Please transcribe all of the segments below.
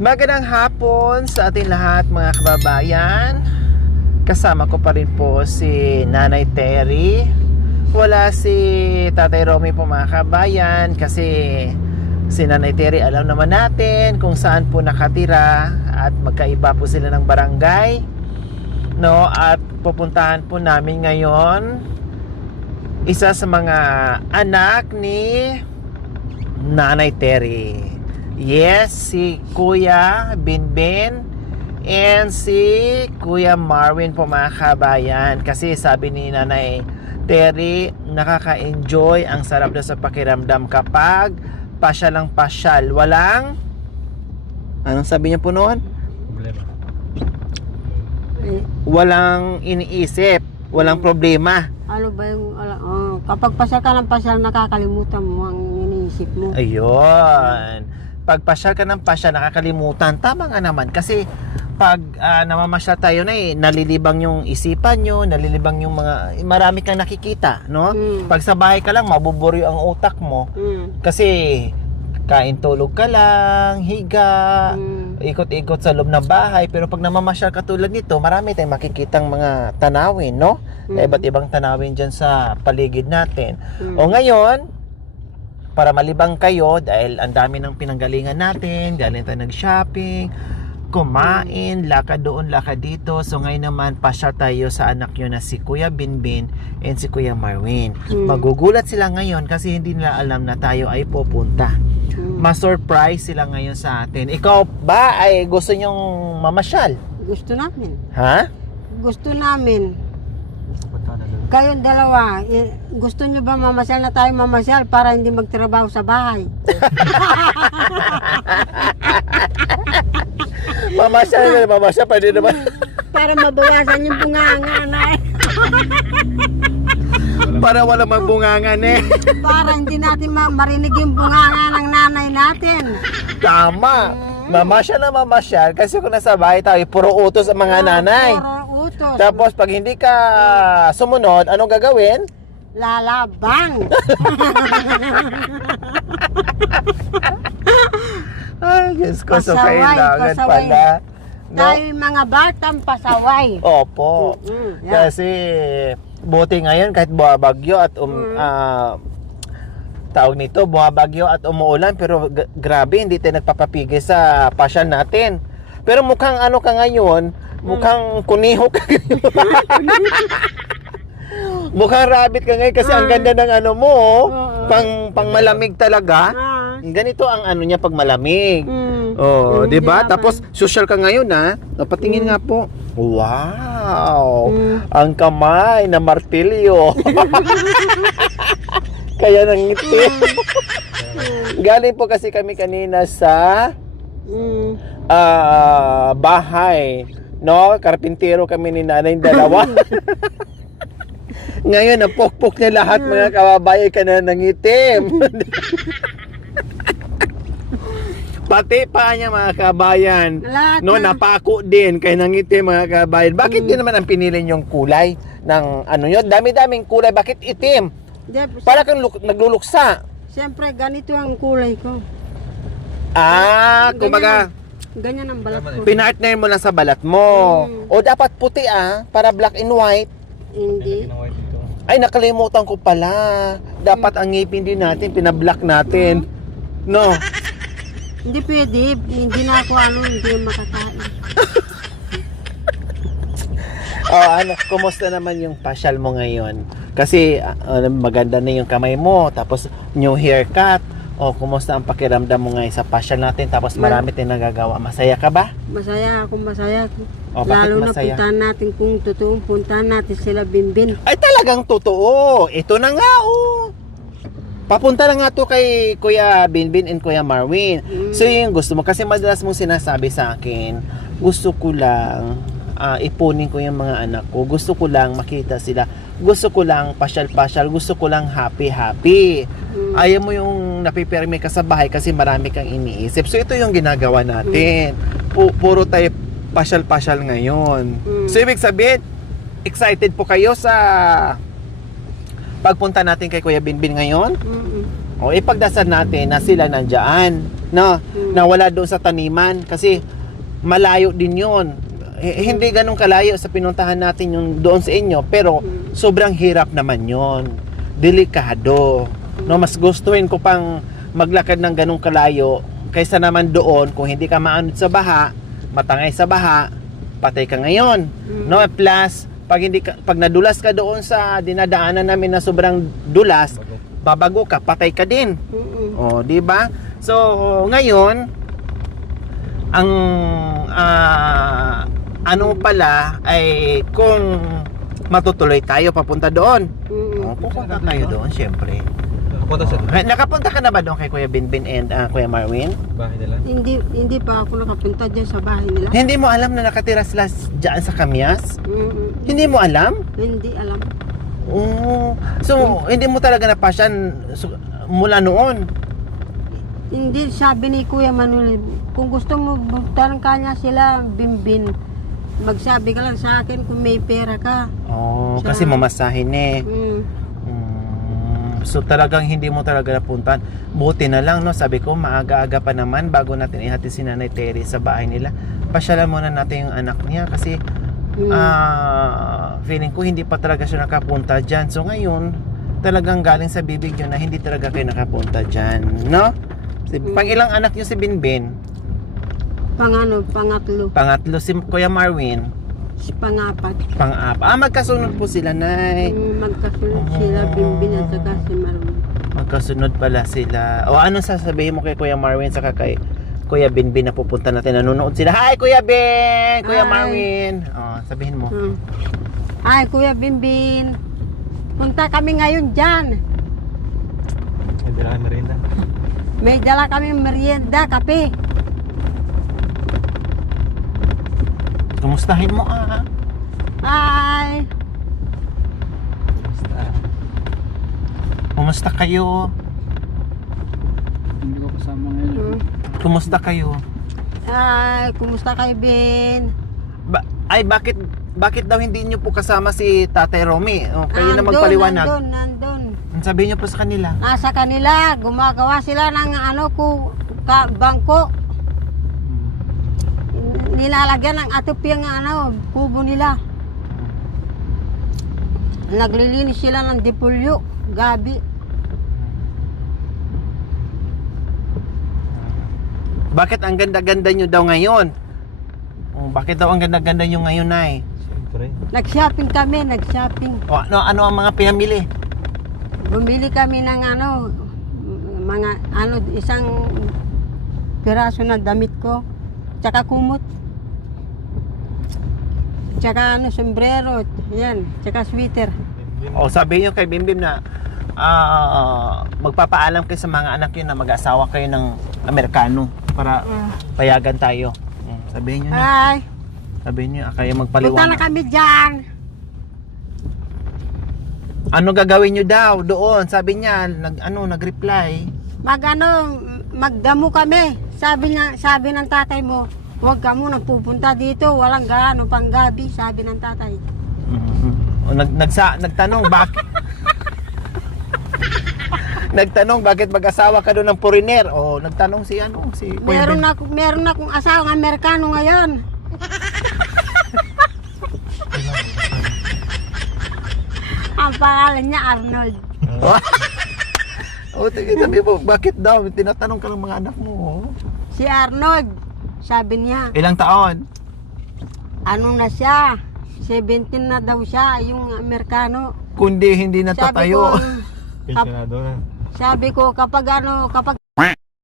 Magandang hapon sa ating lahat mga kababayan. Kasama ko pa rin po si Nanay Terry. Wala si Tatay Romy po mga kababayan kasi si Nanay Terry alam naman natin kung saan po nakatira at magkaiba po sila ng barangay, no? At pupuntahan po namin ngayon isa sa mga anak ni Nanay Terry. Yes, si Kuya Binbin and si Kuya Marwin po mga kabayan. Kasi sabi ni Nanay Terry, nakaka-enjoy, ang sarap na sa pakiramdam kapag pasyal lang pasyal. Walang, anong sabi niya po noon? Problema. Walang iniisip, walang problema. Ano ba yung, kapag pasyal ka ng pasyal, nakakalimutan mo ang iniisip mo. Ayun. Pag pasyal ka ng pasyal, nakakalimutan. Tama nga naman. Kasi pag namamasyal tayo na nalilibang yung isipan nyo, nalilibang yung mga, marami kang nakikita, no? Pag sa bahay ka lang, mabuburyo ang utak mo. Kasi kain tulog ka lang, higa, ikot-ikot sa loob ng bahay. Pero pag namamasyal ka tulad nito, marami tayong makikitang mga tanawin, no? Na iba't ibang tanawin dyan sa paligid natin. O ngayon, para malibang kayo dahil ang dami ng pinanggalingan natin, galing tayo nag-shopping, kumain, lakad doon, lakad dito. So ngayon naman, pasyal tayo sa anak nyo na si Kuya Binbin and si Kuya Marwin. Magugulat sila ngayon kasi hindi nila alam na tayo ay pupunta. Ma-surprise sila ngayon sa atin. Ikaw ba ay gusto nyong mamasyal? Gusto namin. Ha? Gusto namin. Kayong dalawa, gusto nyo ba mamasyal na tayo mamasyal para hindi magtrabaho sa bahay? Mamasyal, pwede naman. Para mabawasan yung bungangan eh. Para wala magbungangan eh. Para hindi natin marinig yung bungangan ng nanay natin. Tama. Mamasyal na mamasyal kasi kung nasa bahay tayo, puro utos ang mga nanay. Puro utos. Tapos pag hindi ka sumunod, anong gagawin? Lalabang. Ay, Diyos ko, so Pasaway, kailangan pasaway. pala. No? Tayo mga batang pasaway. Opo. Yeah. Kasi buti ngayon kahit bumabagyo at tawag nito, bumabagyo at umuulan, pero grabe, hindi tayo nagpapapigil sa pasyal natin. Pero mukhang ano ka ngayon, mukhang kuniho ka ngayon. Mukhang rabbit ka ngayon kasi ang ganda ng ano mo, pang malamig talaga. Ganito ang ano niya pag malamig. Oh, 'di ba? Tapos social ka ngayon ha. O, patingin nga po. Wow! Ang kamay na martilyo. Kaya nangiti. Galing po kasi kami kanina sa bahay, no? Karpintero kami ni nanay dalawa. Ngayon napokpok niya lahat mga kababayan ka na nangitim. Pati pa niya mga kabayan, no, napako din kay nangitim mga kabayan. Bakit din naman ang pinili yung kulay ng ano yun? Dami-daming kulay, bakit itim? Para kang nagluluksa. Siyempre, ganito ang kulay ko. Kumbaga, Ganyan ang balat ko. pinartner mo lang sa balat mo. O dapat puti para black and white. Hindi. Ay, nakalimutan ko pala. Dapat ang ngipin din natin, pinablock natin. No? Hindi pwede. Hindi na ako hindi makakain. Kumusta naman yung pasyal mo ngayon? Kasi maganda na yung kamay mo, tapos new haircut. Kumusta ang pakiramdam mo ngayon sa pasyal natin? Tapos marami tayong nagagawa. Masaya ka ba? Masaya ako, masaya. Bakit Lalo na masaya? puntahan natin kung totoong puntahan natin sila Binbin. Ay, talagang totoo. Ito na nga, Papunta na nga to kay Kuya Binbin and Kuya Marwin. So yung gusto mo, kasi madalas mong sinasabi sa akin, gusto ko lang ipunin ko yung mga anak ko. Gusto ko lang makita sila. Gusto ko lang pasyal-pasyal. Gusto ko lang happy-happy. Ayaw mo yung napipermi ka sa bahay kasi marami kang iniisip. So ito yung ginagawa natin. Puro tayo pasyal-pasyal ngayon. So ibig sabihin, excited po kayo sa pagpunta natin kay Kuya Binbin ngayon? O ipagdasal natin na sila nandiyan, no? Na wala doon sa taniman kasi malayo din 'yon. Hindi ganun kalayo sa pinuntahan natin yung doon sa inyo, pero sobrang hirap naman 'yon. Delikado. No, mas gustuhin ko pang maglakad ng ganung kalayo kaysa naman doon kung hindi ka maanod sa baha, matangay sa baha, patay ka ngayon. No, plus pag nadulas ka doon sa dinadaanan namin na sobrang dulas, babago ka, patay ka din. Oh, di ba? So, ngayon ang ano pala ay kung matutuloy tayo papunta doon. Oh, pupunta tayo doon, syempre. Punta sa Nakapunta ka na ba doon kay Kuya Binbin and Kuya Marwin? bahay nila. Hindi pa ako nakapunta dyan sa bahay nila. Hindi mo alam na nakatira sila dyan sa Kamyas? Hindi mo alam? Hindi alam. Oh, so hindi mo talaga napasyan mula noon? Hindi, sabi ni Kuya Manuel, kung gusto mo buktan ka niya sila, Bimbin, magsabi ka lang sa akin kung may pera ka. Oh, kasi mamasahin eh. So talagang hindi mo talaga napuntan. Buti na lang, no? Sabi ko, maaga-aga pa naman bago natin ihati si Nanay Terry sa bahay nila. Pasyalan muna natin yung anak niya kasi feeling ko hindi pa talaga siya nakapunta dyan. So ngayon, talagang galing sa bibig nyo na hindi talaga kayo nakapunta dyan, no? Pang ilang anak nyo si Binbin? Pangatlo. Pangatlo si Kuya Marwin. Si pangapat. Pang-apat. Magkasunod po sila, Nay. Magkasunod sila, Bimbin at saka si Marwin. Magkasunod pala sila. O ano sasabihin mo kay Kuya Marwin saka kay Kuya Binbin na pupunta natin? Nanonood sila. Hi, Kuya Bin! Kuya Hi. Marwin! O, sabihin mo. Hi, Kuya Bimbin. Punta kami ngayon dyan. Hindi na kayo merienda. May dala kami merienda, kape. Kumustahin mo, Hi. Basta. Kumusta kayo? Hindi ko kasama ngayon. Kumusta kayo? Hi, kumusta kayo, Bin? Bakit daw hindi niyo po kasama si Tatay Romy? O, kayo na magpaliwanag. Nandun. Sabihin niyo po sa kanila. Nasa kanila, gumagawa sila ng bangko. Nilalagyan ng atupi ang kubo nila. Naglilinis sila ng dipolyo, gabi. Bakit ang ganda-ganda niyo daw ngayon? O, bakit daw ang ganda-ganda niyo ngayon, Nay? Siyempre. Nag-shopping kami, O, ano ang mga pinamili? Bumili kami ng isang piraso na damit ko, tsaka kumot, tsaka sombrero, yan, tsaka sweater. O, sabihin niyo kay Bimbim na magpapaalam kayo sa mga anak niyo na mag-asawa kayo ng Amerikano para payagan tayo. Sabihin niyo na. Hi, Sabihin niyo kayo punta na magpaliwanag. kami dyan. Ano gagawin niyo daw doon? Sabi niya, nag-reply. Magdamo kami. Sabi ng tatay mo, huwag ka muna pupunta dito, walang gaano pang gabi, sabi ng tatay. O, nagtanong bakit nagtanong bakit mag-asawa ka doon ng foreigner? O, nagtanong si Kuya Ben. Meron akong asawang Amerikano ngayon. Ang pangalan niya Arnold. O, sabi mo, bakit daw? Tinatanong ka ng mga anak mo. Si Arnold, sabi niya, Ilang taon? ano na siya? 17 na daw siya, yung Amerikano. Kundi hindi natatayo. Pensionado na. Sabi ko, kapag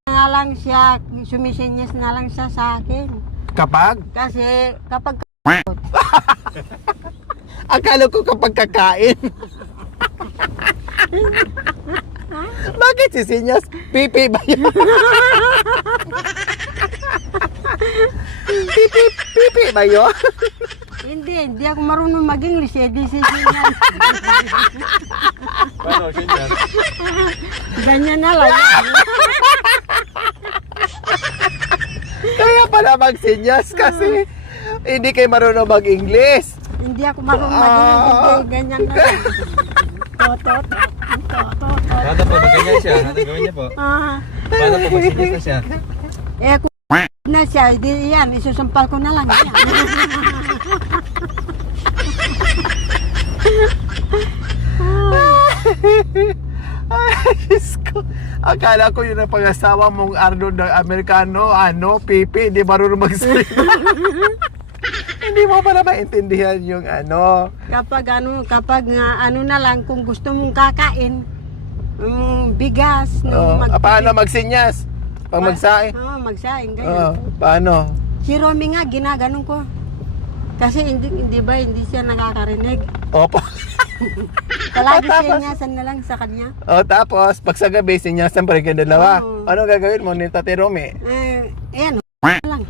na lang siya, sumisinyas na lang siya sa akin. Kapag? Kasi kapag Akala ko kapag kakain. Bakit si Sinyas? Pipi ba yun? Pipi ba yun? hindi ako marunong mag-English eh, di si Paano, Sinyas? ganyan na lang. Kaya pala mag-Sinyas kasi hindi kayo marunong mag-English. Hindi ako marunong mag-English, ganyan na lang. Totot. Paano po magganyan siya? Ano gawin niya po? Ah, Paano po magsinis na siya? eh kung na siya, di yan, isusampal ko na lang yan. Ay, Diyos ko. Akala ko yun ang pag-asawa mong Arnold ng Amerikano, Pipi, di marunong magsalita. Hindi mo pala maintindihan yung Kapag nga ano na lang, kung gusto mong kakain, bigas, paano magsinyas? Pag magsaing? Oo, magsaing, ganyan. Paano? Si Romy nga, ginaganon ko. Kasi hindi siya nakakarinig. Opo. Palagi Tapos? sinyasan na lang sa kanya. Tapos, pag sa gabi, sinyasan pa rin kayo dalawa. Oo. Ano gagawin mo ni Tate Romy? Ayan, lang.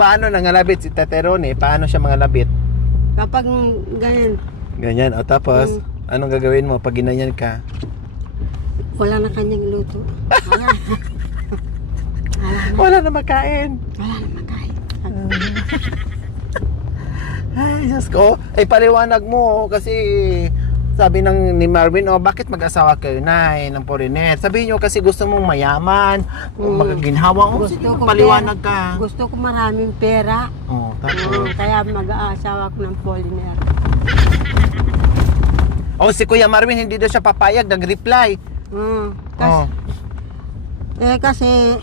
Paano nangalabit si Tate Romy? Paano siya mangalabit? Kapag ganyan, Ganyan. Tapos, anong gagawin mo pag ginanyan ka? wala na kanyang luto. Wala. Wala na makain. Wala na makain. Ay, Diyos ko. Ay, paliwanag mo kasi sabi ni Marvin, bakit mag-asawa kayo na ng foreigner? Sabihin nyo kasi gusto mong mayaman, magaginhawa. Sige, paliwanag ka. Gusto ko maraming pera. Tapos. Kaya mag-aasawa ko ng foreigner. Si Kuya Marvin, hindi daw siya papayag, nag-reply. Kasi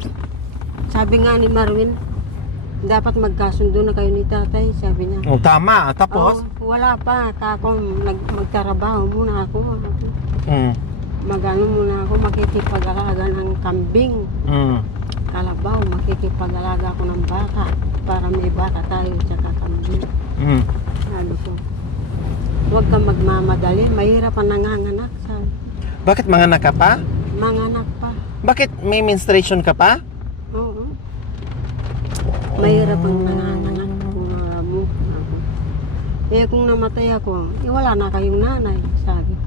sabi nga ni Marvin, dapat magkasundo na kayo ni tatay, sabi niya. Tama. Tapos? Wala pa, kako magtrabaho muna ako. Magano muna ako, makikipag-alaga ng kambing. Kalabaw, makikipag-alaga ako ng baka para may baka tayo tsaka kambing. Sabi ko, huwag kang magmamadali, mahirap ang nanganganak. Sabi. Bakit manganak ka pa? Manganak pa. Bakit may menstruation ka pa? Oo. Mahirap ang nanganganak kung mo. Kung namatay ako, wala na kayong nanay, sabi.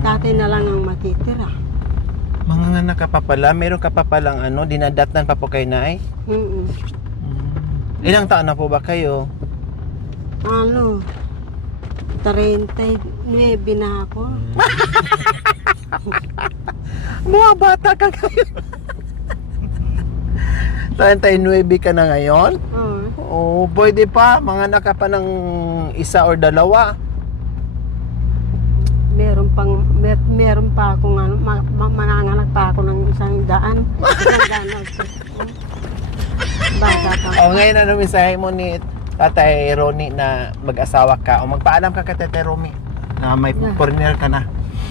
Tatay na lang ang matitira. Manganganak ka pa pala? Meron ka pa palang dinadatnan pa po kayo na ay? Ilang taon na po ba kayo? 39 na ako. Mga bata ka ngayon. 39 ka na ngayon? Pwede pa. Manganak ka pa ng isa or dalawa. Meron pa akong manganganak pa ako ng 100. Bata pa. Ngayon ano mensahe mo ni Tatay Ronnie na mag-asawa ka o magpaalam ka kay Tatay Romy na may foreigner ka na?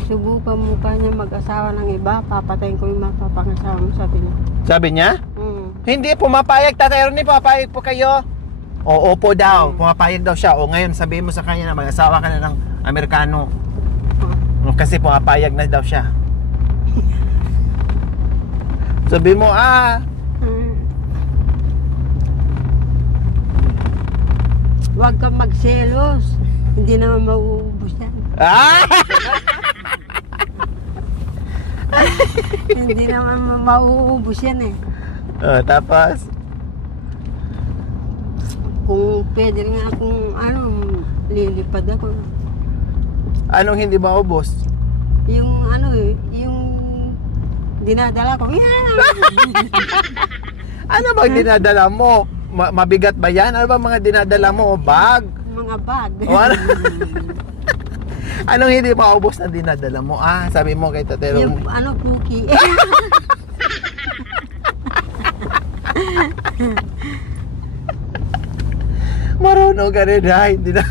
Subukan mo pa niya mag-asawa ng iba, papatayin ko yung mapapangasawa mo, sabi niya. Sabi niya? Hindi, pumapayag Tatay Ronnie, pumapayag po kayo. Opo daw, pumapayag daw siya. Ngayon sabihin mo sa kanya na mag-asawa ka na ng Amerikano. Kasi pumapayag na daw siya. Sabi mo, huwag kang magselos. Hindi naman mauubos yan. Hindi naman mauubos yan eh. Tapos? Kung pwede nga akong lilipad ako. Anong hindi maubos? Yung yung dinadala ko. Ano bang dinadala mo? Mabigat ba yan? Ano ba mga dinadala mo? Bag? Mga bag. Anong hindi maubos na dinadala mo? Sabi mo kay Tatay Romy. Yung cookie. Marunong ka rin hindi na.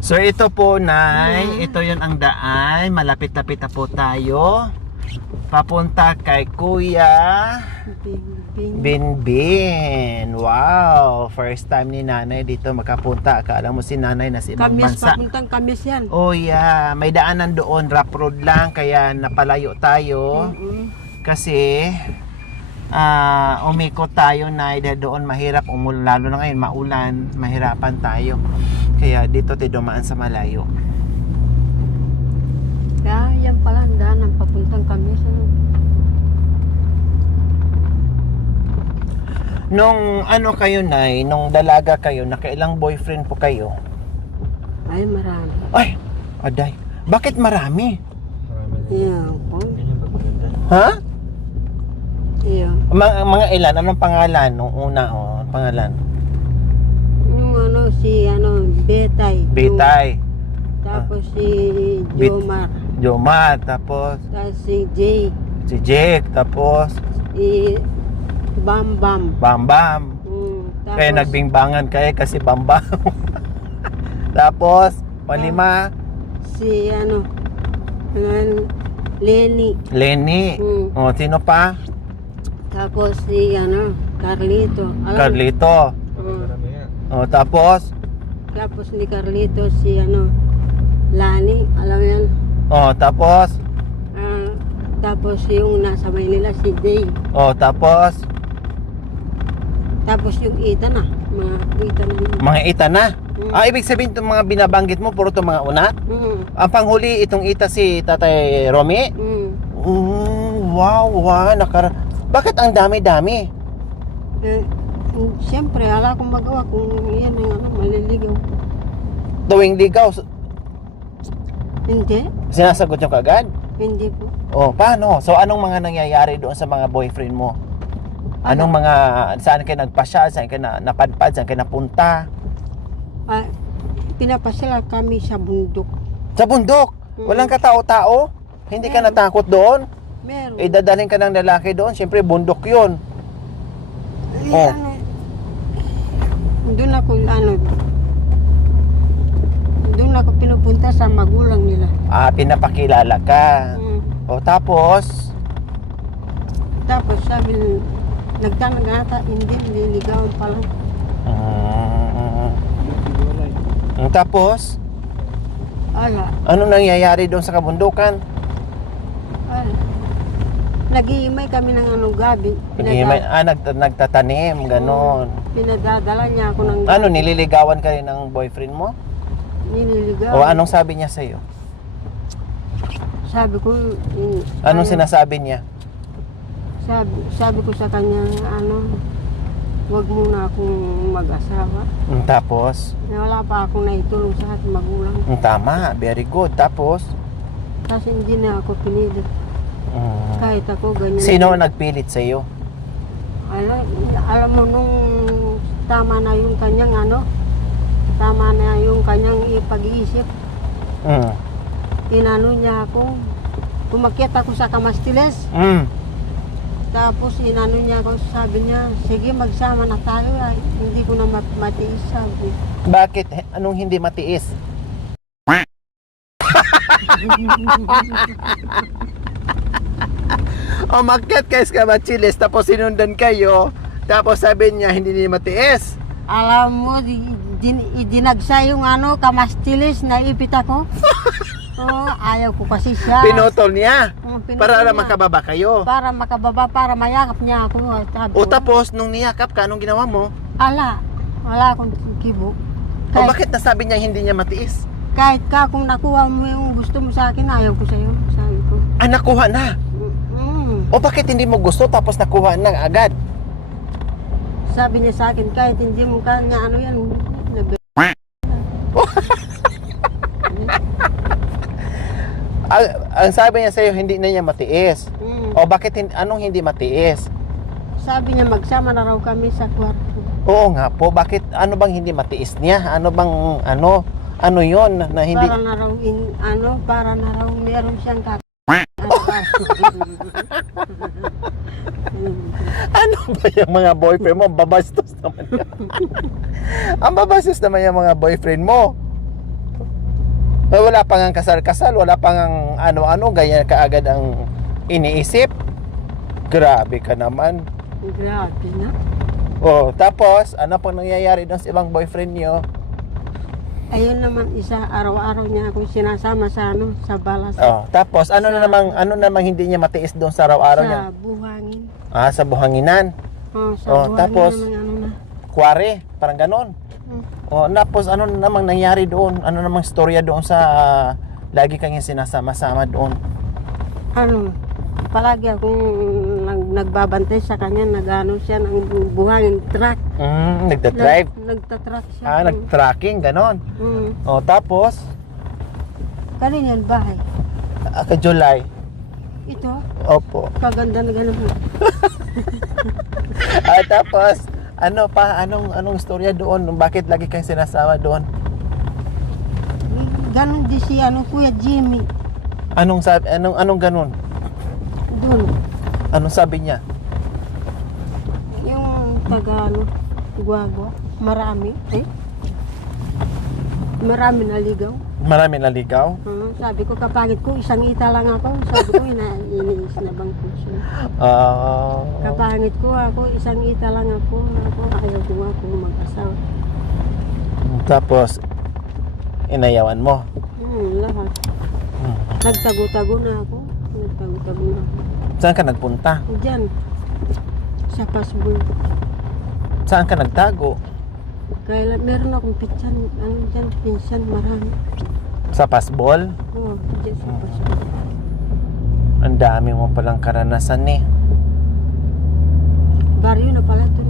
So ito po, Nay, ito yun ang daan. Malapit-lapit na po tayo. Papunta kay Kuya Binbin. Wow! First time ni Nanay dito makapunta. Akala mo si Nanay na sa ibang bansa. Papuntang Kamis yan. Yeah. May daanan doon. Rough road lang. Kaya napalayo tayo. Kasi umikot tayo na dahil doon mahirap lalo na ngayon maulan, mahirapan tayo. Kaya dito tayo dumaan sa malayo. Yan pala ang daan ng papuntang Kamis. Nung ano kayo, Nay, nung dalaga kayo, nakailang boyfriend po kayo? Ay, marami. Ay, aday. Bakit marami? Iyan po. Ha? Iyan. Mga ilan? Anong pangalan nung una? Oh, pangalan? Yung si Betay. Betay. Tapos si Bet- Jomar. Jomar. Tapos Tapos si Jay. si Jake. Tapos Si Bambam. Bambam. Tapos, Kaya nagbingbangan kayo kasi Bambam. Tapos, panglima, si Lenny. Lenny. O, sino pa? Tapos si Carlito. Carlito. Marami nga. O, tapos, Tapos ni Carlito si Lani. Alam mo yan? o, tapos, Tapos yung nasa Maynila si Jay. o, tapos, Tapos yung Ita na. Mga Ita na. mga ita na. Mm. Ibig sabihin itong mga binabanggit mo, puro itong mga una? Mm. Ang panghuli, itong ita si Tatay Romy? Mm. Wow, bakit ang dami-dami? Siyempre, ala akong magawa kung yan ang maliligaw. Tuwing ligaw, Hindi. sinasagot nyo kagad? Hindi po. O, paano? So, anong mga nangyayari doon sa mga boyfriend mo? Anong mga, saan kayo nagpasya, saan kayo napadpad, saan kayo napunta? Pinapasila kami sa bundok. Sa bundok, walang katao-tao? Hindi ka natakot doon? Meron. Dadalhin ka ng lalaki doon, syempre bundok yun. Oh. Doon ako, doon ako pinupunta sa magulang nila. Pinapakilala ka. O, tapos, Tapos sabi, nagtanong ata, hindi, nililigawan pa lang. Tapos, Ala, ano nangyayari doon sa kabundukan? ala. Nag-iimay kami ng gabi. Nagtatanim, ganon. Pinadadala niya ako ng Ano, nililigawan ka rin ng boyfriend mo? nililigawan. O anong sabi niya sa'yo? Sabi ko, Anong sinasabi niya? sabi ko sa kanya, wag muna akong mag-asawa. Tapos, Wala pa akong naitulong sa ating magulang. tama, very good. Tapos, Kasi hindi na ako pinilit. Kahit ako ganyan. sino ang nagpilit sa'yo? Alam mo nung tama na yung kanyang tama na yung kanyang pag-iisip. Inano niya ako. Umakyat ako sa Kamastiles. Tapos inano niya ako, sabi niya, sige magsama na tayo. Ay, hindi ko na matiis, sabi. Bakit? Anong hindi matiis? Umakyat kayo sa Kamastiles, tapos sinundan kayo, tapos sabi niya hindi niya matiis. Alam mo, dinagsa yung Kamastiles na ipit ako. Ayaw ko kasi siya. Pinutol niya. Pinutol Para niya. makababa kayo. Para makababa, para mayakap niya ako. Sabi O ko, tapos, nung niyakap ka, anong ginawa mo? wala akong kibo. O bakit nasabi niya hindi niya matiis? Kahit kung nakuha mo yung gusto mo sa akin, ayaw ko sa'yo. Sabi ko. Nakuha na. O bakit hindi mo gusto tapos nakuha na agad? Sabi niya sa akin, kahit hindi mo kanya, yan. Ang sabi niya sa'yo, hindi na niya matiis. O bakit, anong hindi matiis? Sabi niya, magsama na raw kami sa kwarto. Oo nga po, bakit, ano bang hindi matiis niya? Ano bang, ano yun na hindi... Para na raw, para na raw meron siyang Ano ba yung mga boyfriend mo? Babastos naman yan. Ang babastos naman yung mga boyfriend mo. Wala pang ang kasal-kasal, wala pang ang ano-ano, ganyan kaagad ang iniisip. Grabe ka naman. Grabe na. O, tapos, ano pang nangyayari doon sa ibang boyfriend niyo? Ayun naman isa, araw-araw niya akong sinasama sa sa balas. Tapos, ano namang hindi niya matiis doon sa araw-araw niya? Sa buhangin. Sa buhanginan. Sa buhangin tapos, na. Kuwari, parang ganon. Tapos ano namang nangyari doon? Ano namang storya doon sa lagi kang sinasama-sama doon? Palagi akong nagbabantay sa kanya, nagano siya ng buhangin truck. Nagda-drive. Nagtatrack siya. Nag-tracking, ganon. O, tapos, Kanina yan bahay. July. Ito, Opo. kaganda na gano'n. Tapos, ano pa, anong istorya doon? Bakit lagi kayong sinasama doon? Ganon din si Kuya Jimmy. Anong sabi, anong ganon? Doon. Anong sabi niya? Yung Guagua. Marami. Marami naligaw. Marami naligaw? Sabi ko, kapangit ko, isang ita lang ako. Sabi ko, iniis na bang ko siya. Kapangit ko ako, isang ita lang ako. Ayaw ko ako mag-asawa. Tapos, inayawan mo? Lahat. Nagtago-tago na ako. Saan ka nagpunta? Diyan. Sa Pasbul. Saan ka nagtago? Kaya meron akong pitsan. Diyan, pinsan, marami. Sa pasbol? Oo, diyan sa Pasbul. Ang dami mo palang karanasan eh. Baryo na pala ito.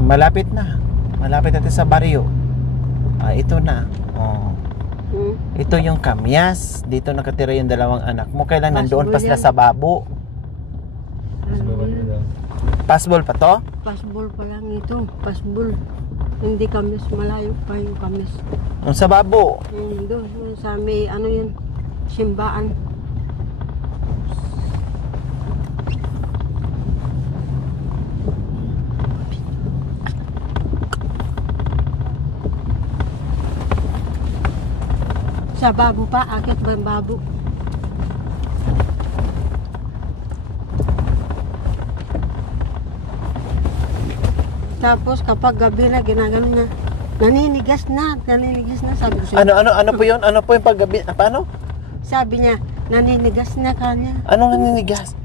Malapit na. Malapit natin sa baryo. Ito na. Ito yung Kamyas. Dito nakatira yung dalawang anak mo. Kailan nandoon pa sila yan. sa Babo? Pasbol pa to? Pasbul pa lang ito. Pasbul. Hindi kamis. Malayo pa yung kamis. Sa Babo? Doon sa may yun, simbaan. Sa babo pa, akit ba yung babo? Tapos kapag gabi na, ginagano na, naninigas na, sabi ko siya. Ano po yun? Ano po yung paggabi? Paano? Sabi niya, naninigas na kanya. Anong naninigas?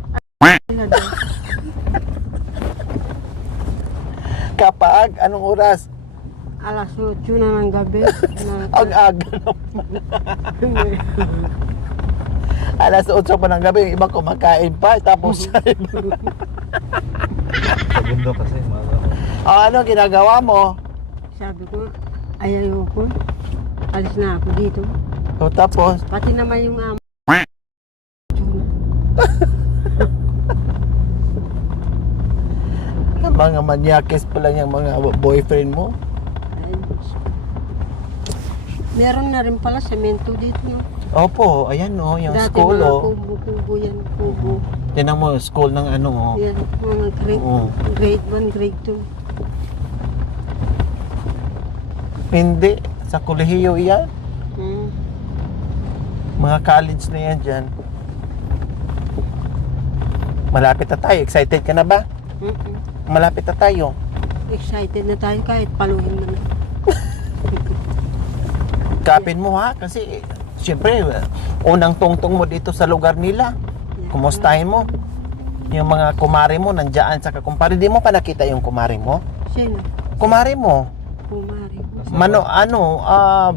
Kapag? Anong oras? Alas 8 na ng gabi. Ang aga naman. Alas 8 pa ng gabi, yung iba kumakain pa, tapos Sa bundok kasi, ano ginagawa mo? Sabi ko, ayaw ko. Alis na ako dito. O tapos, Pati naman yung amo. mga manyakis pala yung mga boyfriend mo. Ay, meron na rin pala semento dito. No? Opo, ayan yung Dati school mga oh. kubo yan, kubo. Tinan mo, school ng ano oh. Yan, mga Oo. grade 1, grade 2. Hindi, sa kolehiyo yan. Hmm. Mga college na yan dyan. Malapit na tayo, excited ka na ba? Malapit na tayo. Excited na tayo kahit paluhin na. Kapin mo ha, kasi siyempre, unang tungtong mo dito sa lugar nila. Kumustahin mo? Yung mga kumari mo nandiyan sa kakumpare. Di mo pa nakita yung kumari mo? Sino? Kumari mo? Kumari.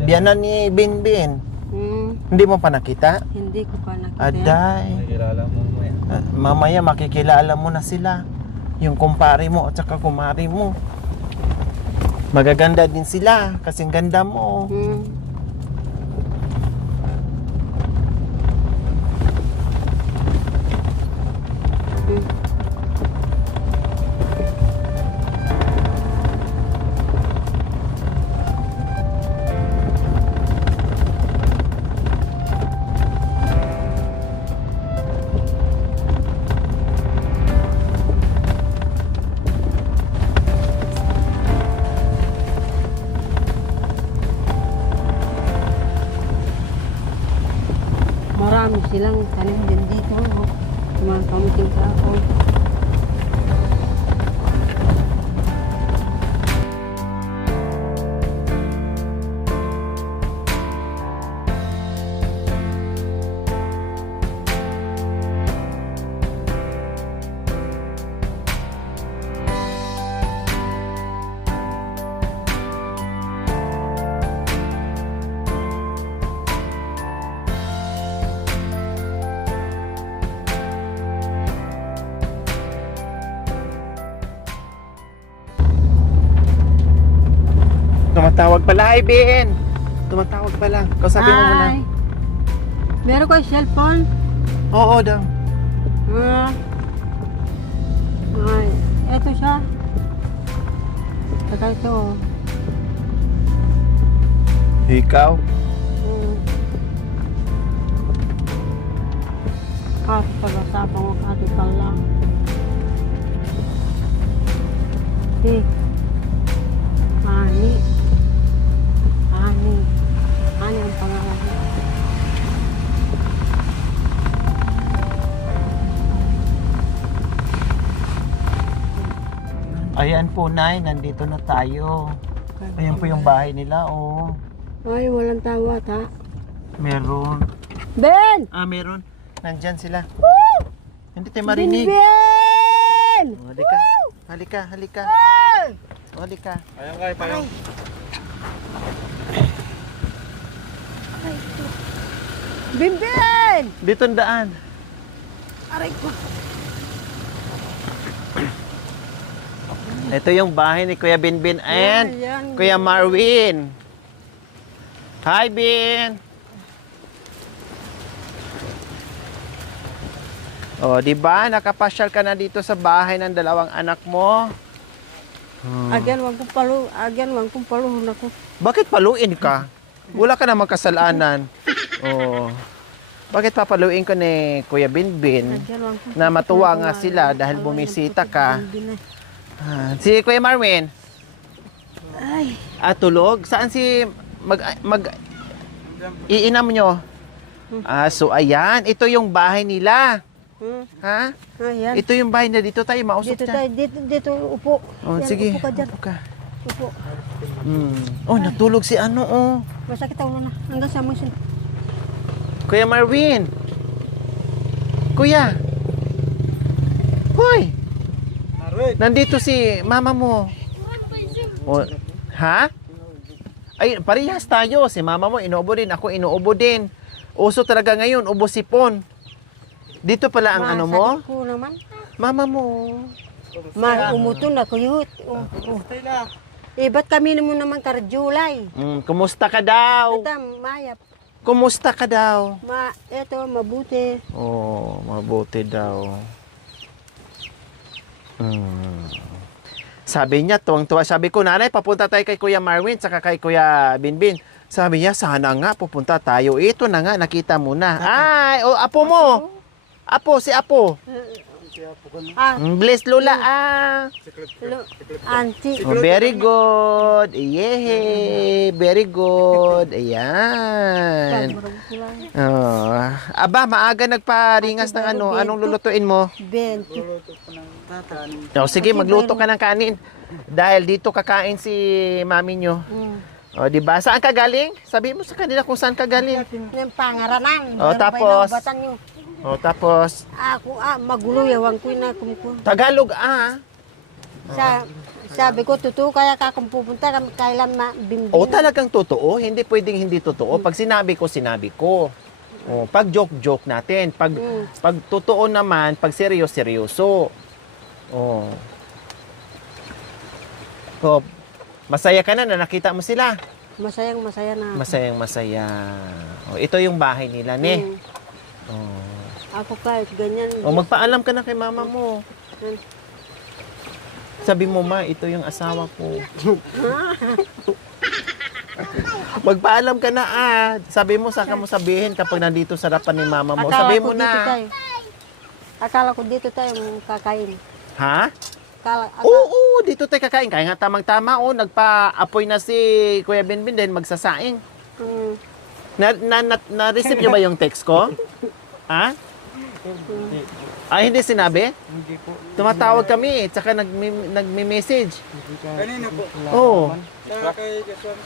Biyanan ni Binbin. Hindi mo pa nakita? Hindi ko pa nakita. Aday. nakikilala mo mamaya. Mamaya makikilala mo na sila. Yung kumpare mo at saka kumari mo. Magaganda din sila kasing ganda mo. Marami silang tanim din dito. No? Mga kamuting ako. Tumatawag pala. Hi, Ben. Tumatawag pala. Kausapin mo muna. Hi. Meron ko yung cellphone. Oo daw. Ay, eto siya. Saka ito. Ikaw? Kasi pag-asapan ko kasi pala. Ani. Ani. Ani ang pangalan niya. Ayan po, Nay. Nandito na tayo. Ayan po yung bahay nila, oh. Ay, walang tawat ha. Meron. Ben! Meron. Nandyan sila. Woo! Hindi tayo marinig. Ben! Oh, halika. Halika, halika. Hey! Oh, halika. Payong kayo, payong. Ben! Dito ang daan. Aray ko. Ito yung bahay ni Kuya Binbin and Yan. Kuya Marwin. Hi, Bin. Oh, di ba? Nakapasyal ka na dito sa bahay ng dalawang anak mo. Agyan, wag kong paluhon ako. Bakit paluin ka? Wala ka namang kasalanan. Oh. Bakit papaluin ka ni Kuya Binbin? Agyan, wag kong Na matuwa nga paluhon. sila dahil Paluhon bumisita po si ka. Binbin eh. Si Kuya Marwin, Ay, tulog? Saan si iinam nyo? So ayan, ito yung bahay nila. Ha? ayan. Ito yung bahay na dito tayo, mausok Dito dyan. tayo, dito upo. Oh, Yan, sige. Upo ka dyan. Upo ka. Upo. Oh, natulog si ano, oh. Masakit ako na. Hanggang sa mo siya. Kuya Marvin. Kuya. Hoy, Marwin. nandito si mama mo. Oh, ha? Ay, parehas tayo. Si mama mo inuubo din, ako inuubo din. Uso talaga ngayon, ubo sipon. Dito pala ang ano mo? Masakit ko naman. Mama mo. Umuto na ko yun. Ba't kami mo naman karjulay? Kumusta ka daw? Ito, mayap. Kumusta ka daw? Eto, mabuti. Oh, mabuti daw. Sabi niya, tuwang-tuwa. Sabi ko, nanay, papunta tayo kay Kuya Marwin, saka kay Kuya Binbin. Sabi niya, sana nga, pupunta tayo. Ito na nga, nakita mo na. Ay, apo mo. Apo, si Apo. Bless Lola, Auntie. Oh, very good. Yehe, very good. Ayan. Oh, aba, maaga nagparingas ng ano. Anong lulutuin mo? 20. Oh, sige, magluto ka ng kanin. Dahil dito kakain si mami nyo. O, di ba? Saan ka galing? Sabi mo sa kanila kung saan ka galing. Yung pangaranan. O, tapos? Batang nyo. O, tapos? Ako, magulo yawan ko na kumkun. Tagalog, Sabi ko, totoo kaya ka kung pupunta kami kailan bimbing. O, talagang totoo. Hindi pwedeng hindi totoo. Pag sinabi ko, sinabi ko. O, pag joke natin. Pag totoo naman, pag seryoso. O. So, masaya ka na nakita mo sila. Masayang masaya na. Masayang masaya. O, ito yung bahay nila, ne. O. Ako kahit ganyan. O, magpaalam ka na kay mama mo. Sabi mo, ma, ito yung asawa ko. Magpaalam ka na, Sabi mo, saka mo sabihin kapag nandito sa harapan ni mama mo. Sabi mo na. Akala ko dito tayo kakain. Ha? Akala, Oo, dito tayo kakain. Kaya nga tamang-tama, nagpa-apoy na si Kuya Binbin din magsasaing. Na-receive niyo ba yung text ko? Ha? Hindi sinabi? Hindi po. Tumatawag kami, tsaka nagme-message. Kanina po. Oo. Sa kay Gaswan.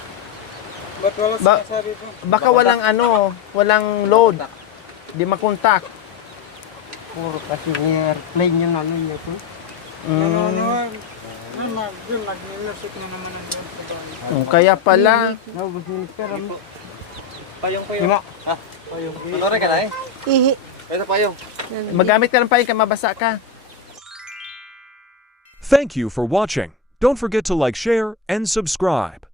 Ba't wala Ba- sinasabi po? Baka walang load. Di makontak. puro kasi airplane yung ano niya po. Nag-music na naman ang yun. Kaya pala. Naubos yung pera mo. Payong. Ha? Payong. Matore ka na eh? Ihi. Ito payong. Magamit ka ng payo, mabasa ka. Thank you for watching. Don't forget to like, share, and subscribe.